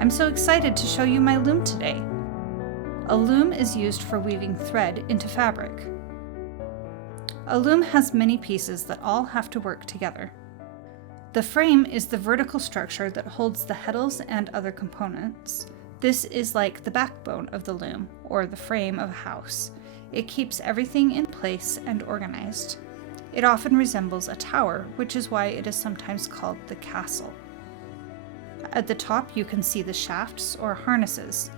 I'm so excited to show you my loom today. A loom is used for weaving thread into fabric. A loom has many pieces that all have to work together. The frame is the vertical structure that holds the heddles and other components. This is like the backbone of the loom, or the frame of a house. It keeps everything in place and organized. It often resembles a tower, which is why it is sometimes called the castle. At the top you can see the shafts or harnesses.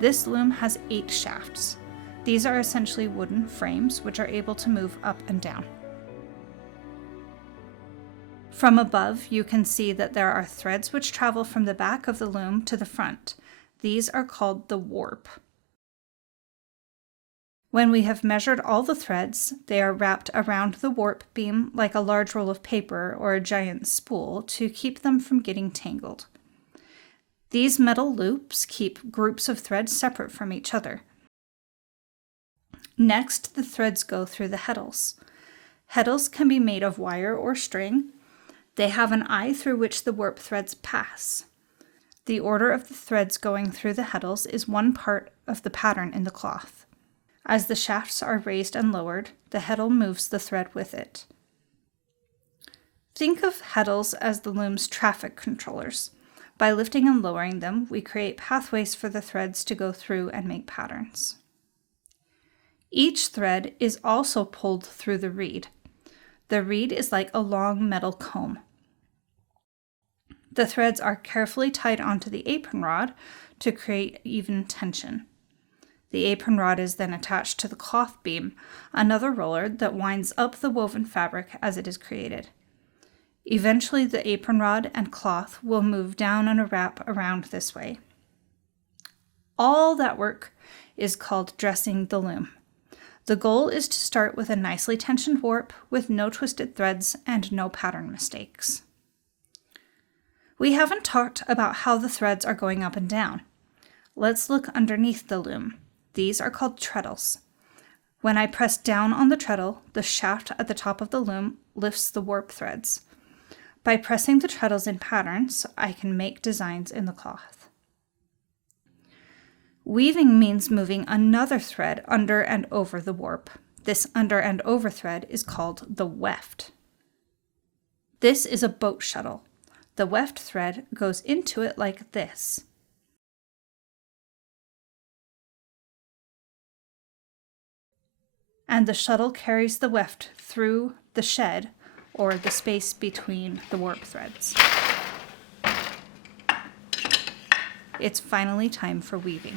This loom has 8 shafts. These are essentially wooden frames which are able to move up and down. From above you can see that there are threads which travel from the back of the loom to the front. These are called the warp. When we have measured all the threads, they are wrapped around the warp beam like a large roll of paper or a giant spool to keep them from getting tangled. These metal loops keep groups of threads separate from each other. Next, the threads go through the heddles. Heddles can be made of wire or string. They have an eye through which the warp threads pass. The order of the threads going through the heddles is one part of the pattern in the cloth. As the shafts are raised and lowered, the heddle moves the thread with it. Think of heddles as the loom's traffic controllers. By lifting and lowering them, we create pathways for the threads to go through and make patterns. Each thread is also pulled through the reed. The reed is like a long metal comb. The threads are carefully tied onto the apron rod to create even tension. The apron rod is then attached to the cloth beam, another roller that winds up the woven fabric as it is created. Eventually, the apron rod and cloth will move down and wrap around this way. All that work is called dressing the loom. The goal is to start with a nicely tensioned warp with no twisted threads and no pattern mistakes. We haven't talked about how the threads are going up and down. Let's look underneath the loom. These are called treadles. When I press down on the treadle, the shaft at the top of the loom lifts the warp threads. By pressing the treadles in patterns, I can make designs in the cloth. Weaving means moving another thread under and over the warp. This under and over thread is called the weft. This is a boat shuttle. The weft thread goes into it like this. And the shuttle carries the weft through the shed, or the space between the warp threads. It's finally time for weaving.